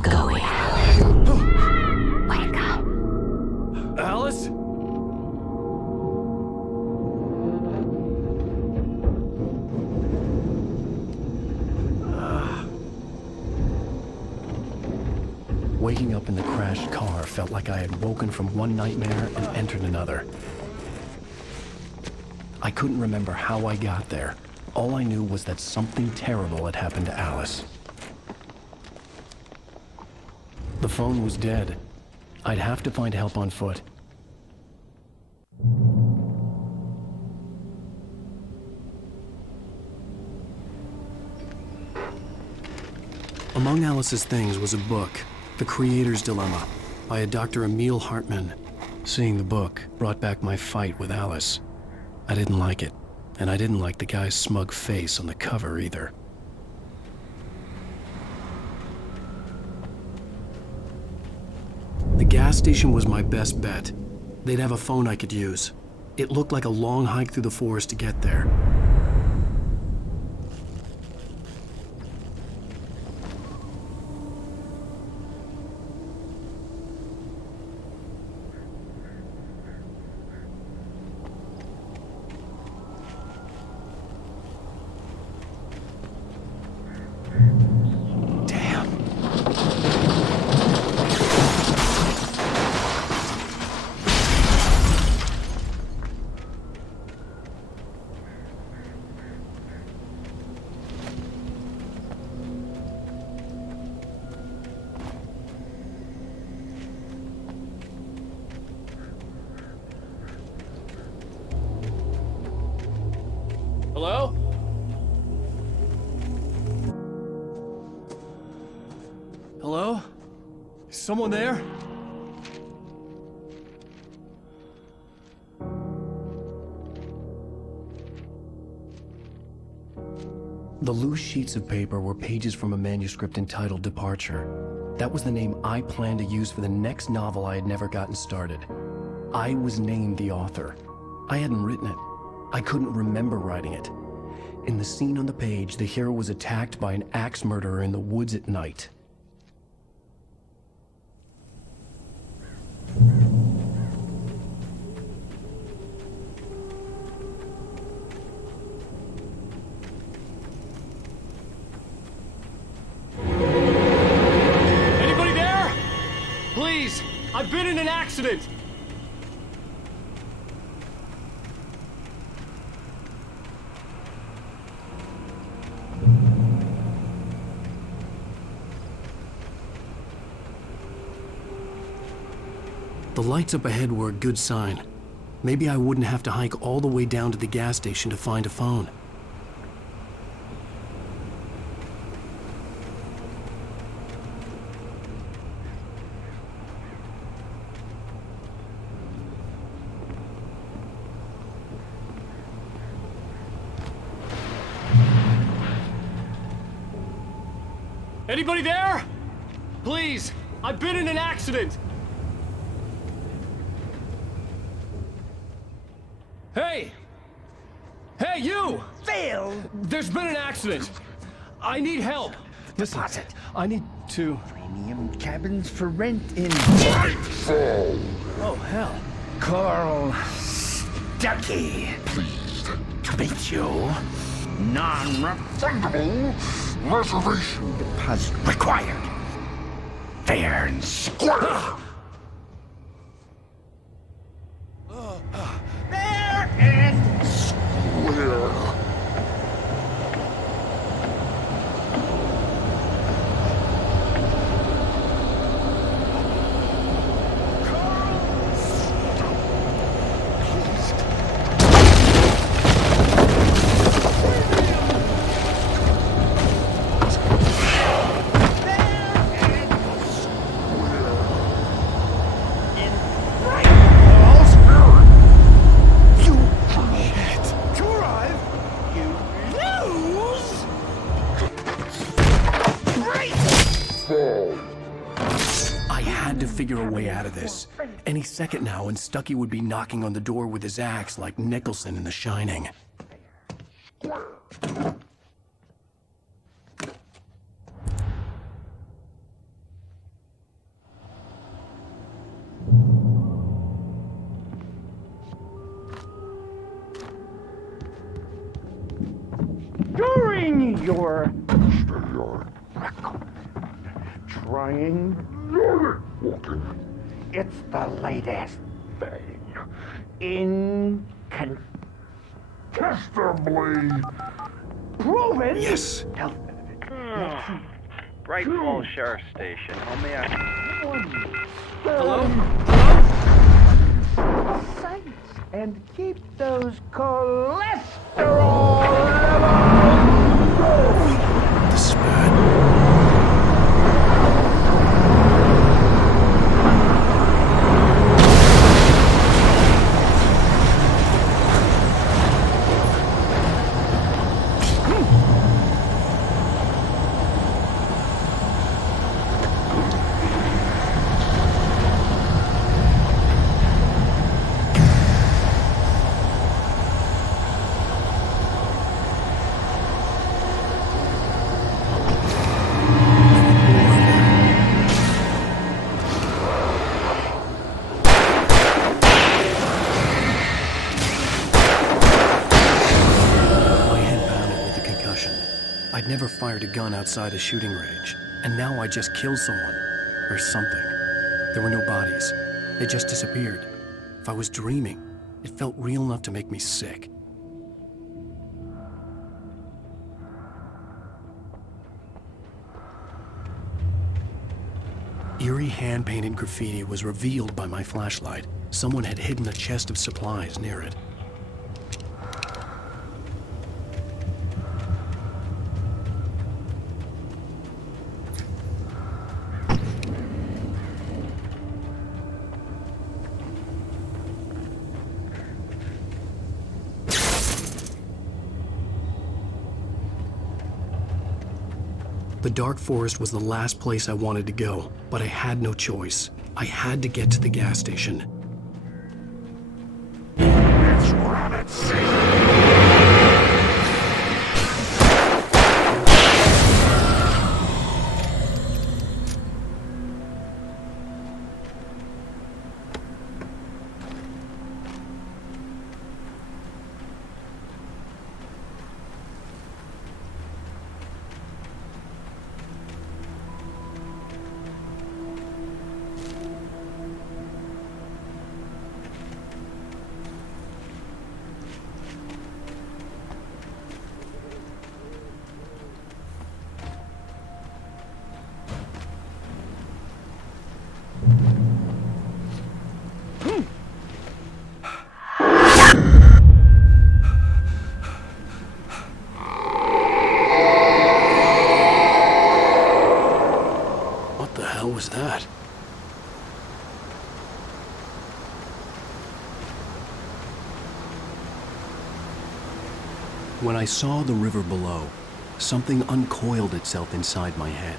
Keep going, Alice. Wake up. Alice? Waking up in the crashed car felt like I had woken from one nightmare and entered another. I couldn't remember how I got there. All I knew was that something terrible had happened to Alice. The phone was dead. I'd have to find help on foot. Among Alice's things was a book, The Creator's Dilemma, by a Dr. Emil Hartman. Seeing the book brought back my fight with Alice. I didn't like it, and I didn't like the guy's smug face on the cover either. The gas station was my best bet. They'd have a phone I could use. It looked like a long hike through the forest to get there. Hello? Hello? Is someone there? The loose sheets of paper were pages from a manuscript entitled Departure. That was the name I planned to use for the next novel I had never gotten started. I was named the author. I hadn't written it. I couldn't remember writing it. In the scene on the page, the hero was attacked by an axe murderer in the woods at night. Anybody there? Please, I've been in an accident. The lights up ahead were a good sign. Maybe I wouldn't have to hike all the way down to the gas station to find a phone. Anybody there? Please, I've been in an accident. Hey! Hey, you! Phil! There's been an accident! I need help! Listen, Deposit. I need to... Premium cabins for rent in Oh, hell. Coral Stucky. Pleased To meet you. Non-refundable reservation deposit required. Fair and square. Fair and where I had to figure a way out of this. Any second now, and Stucky would be knocking on the door with his axe like Nicholson in The Shining. Trying your record. Trying. Walking. It's the latest thing. Incontestably. Proven. Yes! Bright Falls Sheriff Station. How may I... Hello? Sights and keep those cholesterol levels low. This is bad. I'd never fired a gun outside a shooting range, and now I just killed someone. Or something. There were no bodies. They just disappeared. If I was dreaming, it felt real enough to make me sick. Eerie hand-painted graffiti was revealed by my flashlight. Someone had hidden a chest of supplies near it. The dark forest was the last place I wanted to go, but I had no choice. I had to get to the gas station. It's rabbit season. What the hell was that? When I saw the river below, something uncoiled itself inside my head.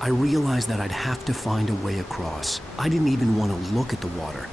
I realized that I'd have to find a way across. I didn't even want to look at the water.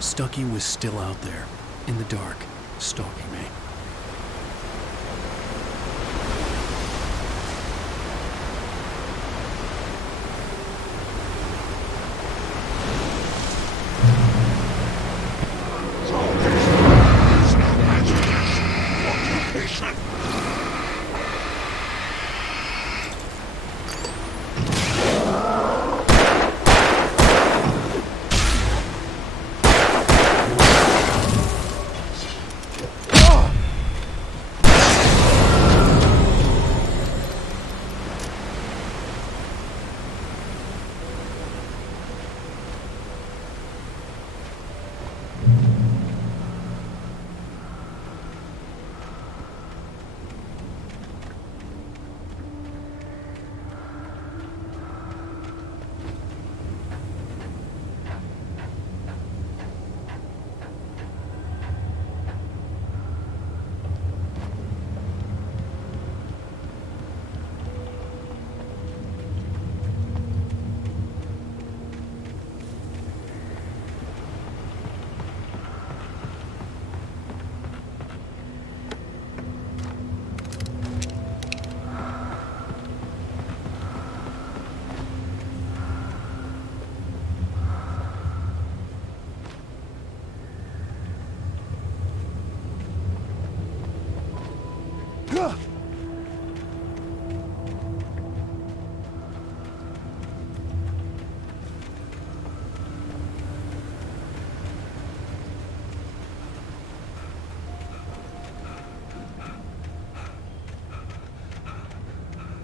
Stucky was still out there, in the dark, stalking me.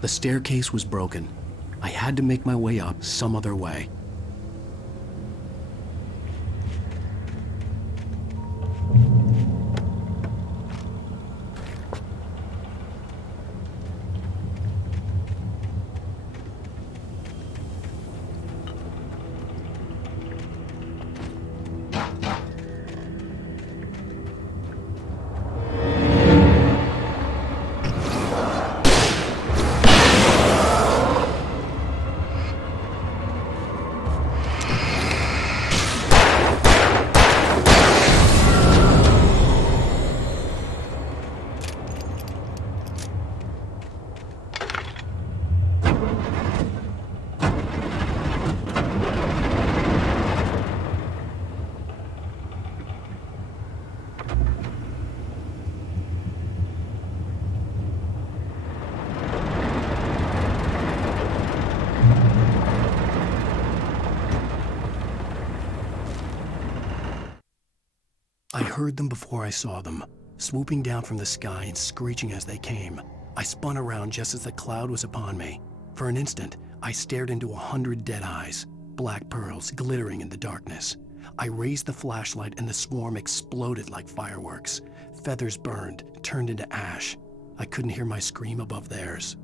The staircase was broken. I had to make my way up some other way. I heard them before I saw them, swooping down from the sky and screeching as they came. I spun around just as the cloud was upon me. For an instant, I stared into 100 dead eyes, black pearls glittering in the darkness. I raised the flashlight and the swarm exploded like fireworks. Feathers burned, turned into ash. I couldn't hear my scream above theirs.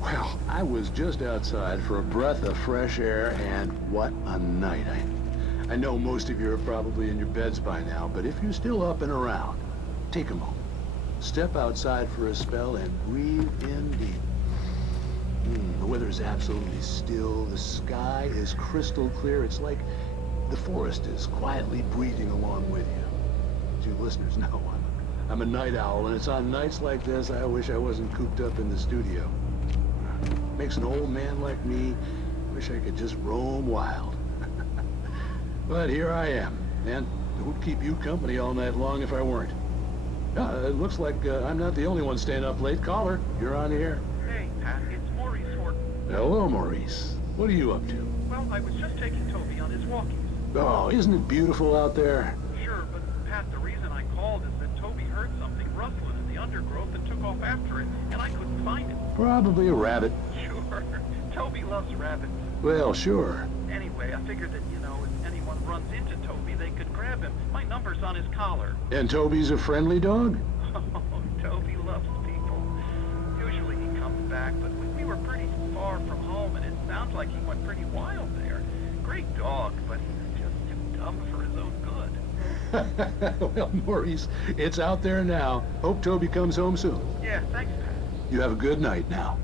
Well, I was just outside for a breath of fresh air, and what a night. I know most of you are probably in your beds by now, but if you're still up and around, take a moment. Step outside for a spell and breathe in deep. The weather's absolutely still. The sky is crystal clear. It's like the forest is quietly breathing along with you. As you listeners know, I'm a night owl, and it's on nights like this I wish I wasn't cooped up in the studio. Makes an old man like me wish I could just roam wild. But here I am, and it would keep you company all night long if I weren't. It looks like I'm not the only one staying up late. Caller, you're on the air. Hey, Pat, it's Maurice Horton. Hello, Maurice. What are you up to? Well, I was just taking Toby on his walkies. Oh, isn't it beautiful out there? Sure, but Pat, the reason I called is that Toby heard something rustling in the undergrowth and took off after it, and I couldn't find it. Probably a rabbit. Sure. Toby loves rabbits. Well, sure. Anyway, I figured that, if anyone runs into Toby, they could grab him. My number's on his collar. And Toby's a friendly dog? Oh, Toby loves people. Usually he comes back, but we were pretty far from home, and it sounds like he went pretty wild there. Great dog, but he's just too dumb for his own good. Well, Maurice, it's out there now. Hope Toby comes home soon. Yeah, thanks, Pat. You have a good night now.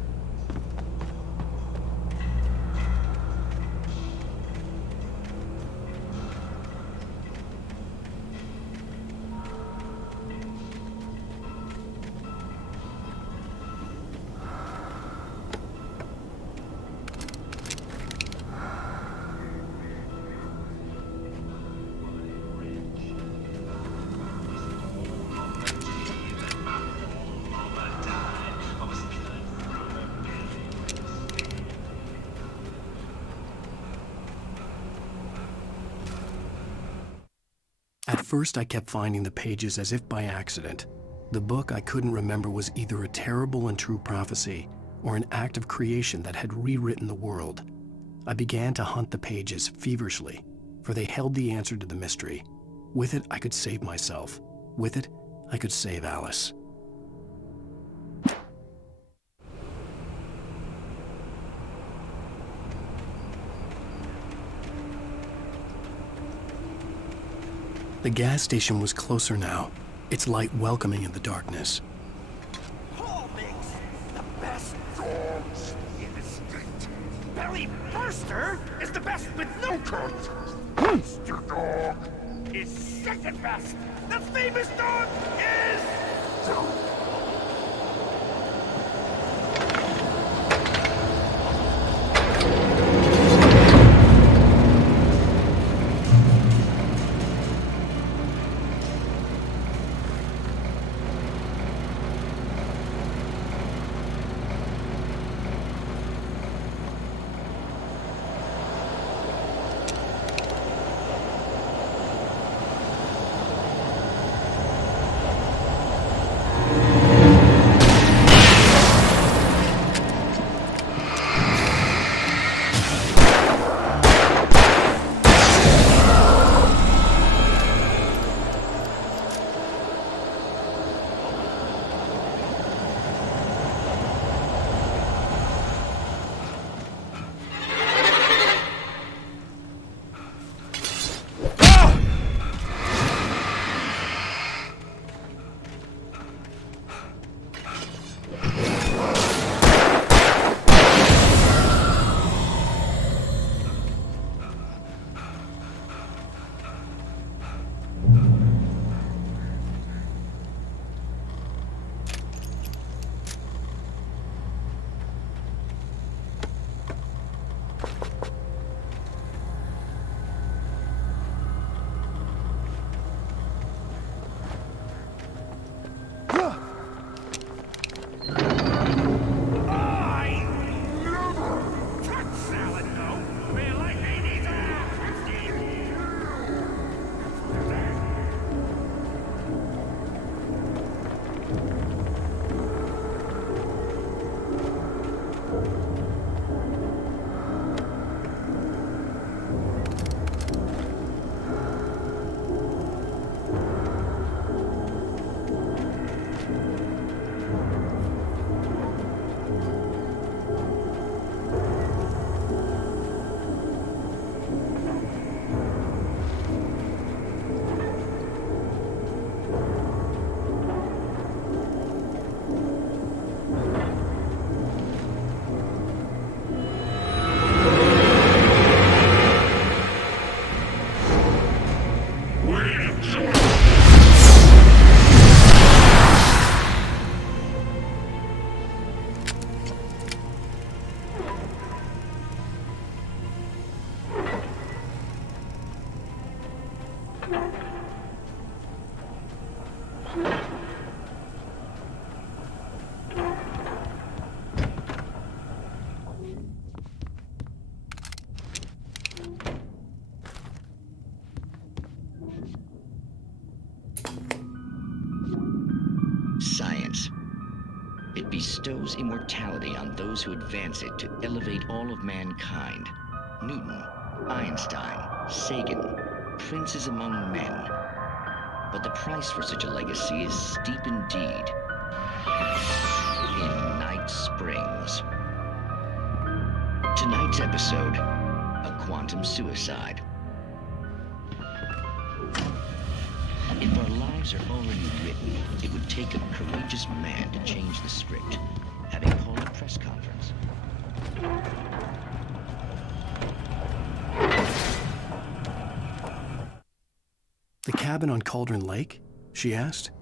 At first, I kept finding the pages as if by accident. The book I couldn't remember was either a terrible and true prophecy or an act of creation that had rewritten the world. I began to hunt the pages feverishly, for they held the answer to the mystery. With it, I could save myself. With it, I could save Alice. The gas station was closer now, its light welcoming in the darkness. Paul makes the best dogs in the state. Barry Burster is the best with no coat. Mr. Dog. Is second best. The famous dog is... Science. It bestows immortality on those who advance it to elevate all of mankind. Newton, Einstein, Sagan, princes among men. But the price for such a legacy is steep indeed. In Night Springs. Tonight's episode, a quantum suicide. If our lives are already written, it would take a courageous man to change the script, having called a press conference. The cabin on Cauldron Lake? She asked.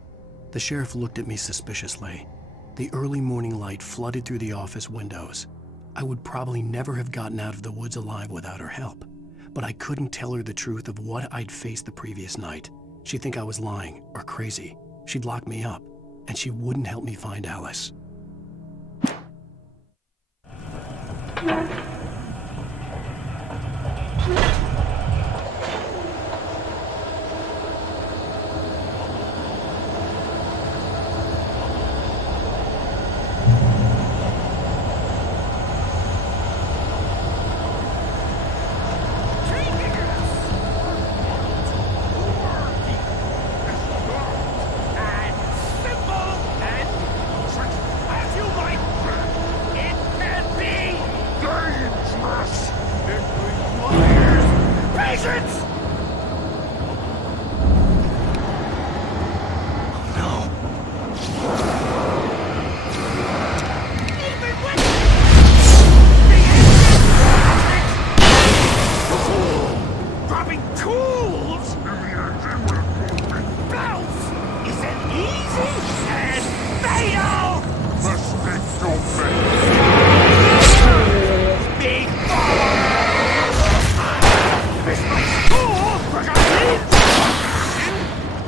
The sheriff looked at me suspiciously. The early morning light flooded through the office windows. I would probably never have gotten out of the woods alive without her help, but I couldn't tell her the truth of what I'd faced the previous night. She'd think I was lying or crazy. She'd lock me up, and she wouldn't help me find Alice. deserts! Dropping tools! Bounce isn't easy and fatal! Mistakes don't make. Big This my school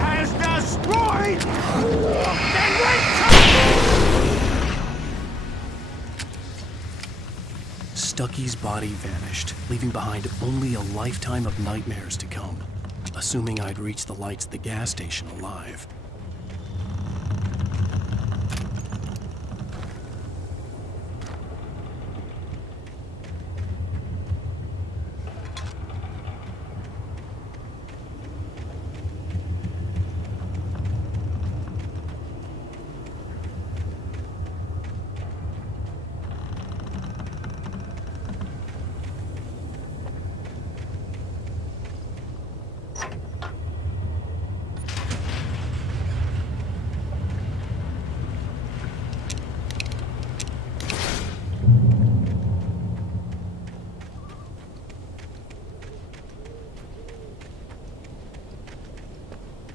has destroyed the Stucky's body vanished, leaving behind only a lifetime of nightmares to come, assuming I'd reached the lights at the gas station alive.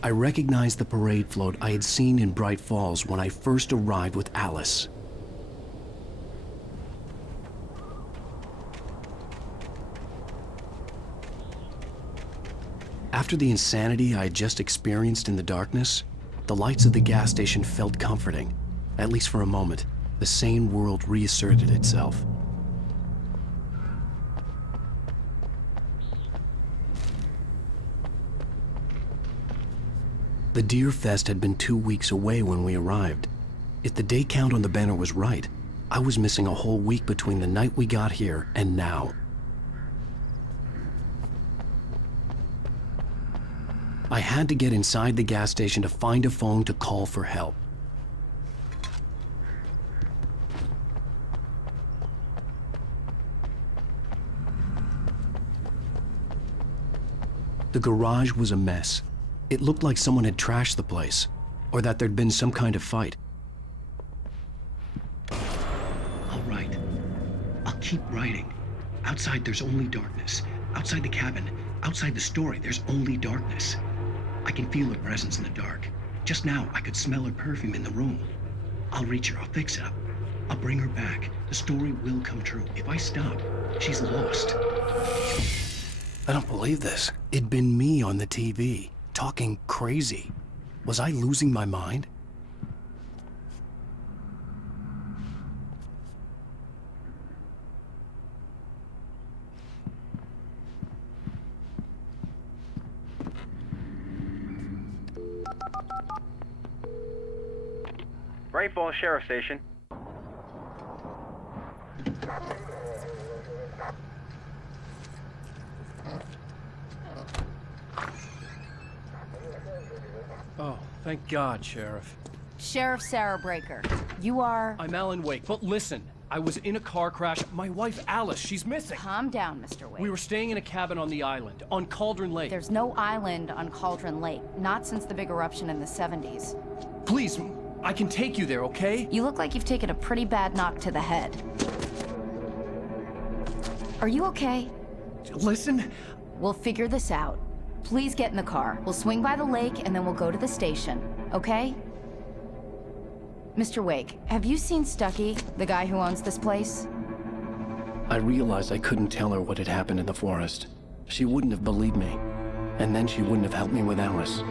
I recognized the parade float I had seen in Bright Falls when I first arrived with Alice. After the insanity I had just experienced in the darkness, the lights of the gas station felt comforting. At least for a moment, the sane world reasserted itself. The Deer Fest had been 2 weeks away when we arrived. If the day count on the banner was right, I was missing a whole week between the night we got here and now. I had to get inside the gas station to find a phone to call for help. The garage was a mess. It looked like someone had trashed the place, or that there'd been some kind of fight. I'll write. I'll keep writing. Outside, there's only darkness. Outside the cabin, outside the story, there's only darkness. I can feel her presence in the dark. Just now, I could smell her perfume in the room. I'll reach her, I'll fix it up. I'll bring her back. The story will come true. If I stop, she's lost. I don't believe this. It'd been me on the TV. Talking crazy. Was I losing my mind? Bright Falls Sheriff Station. Oh, thank God, Sheriff. Sheriff Sarah Breaker. You are... I'm Alan Wake, but listen. I was in a car crash. My wife, Alice, she's missing. Calm down, Mr. Wake. We were staying in a cabin on the island, on Cauldron Lake. There's no island on Cauldron Lake. Not since the big eruption in the 70s. Please, I can take you there, okay? You look like you've taken a pretty bad knock to the head. Are you okay? Listen. We'll figure this out. Please get in the car. We'll swing by the lake and then we'll go to the station, okay? Mr. Wake, have you seen Stucky, the guy who owns this place? I realized I couldn't tell her what had happened in the forest. She wouldn't have believed me. And then she wouldn't have helped me with Alice.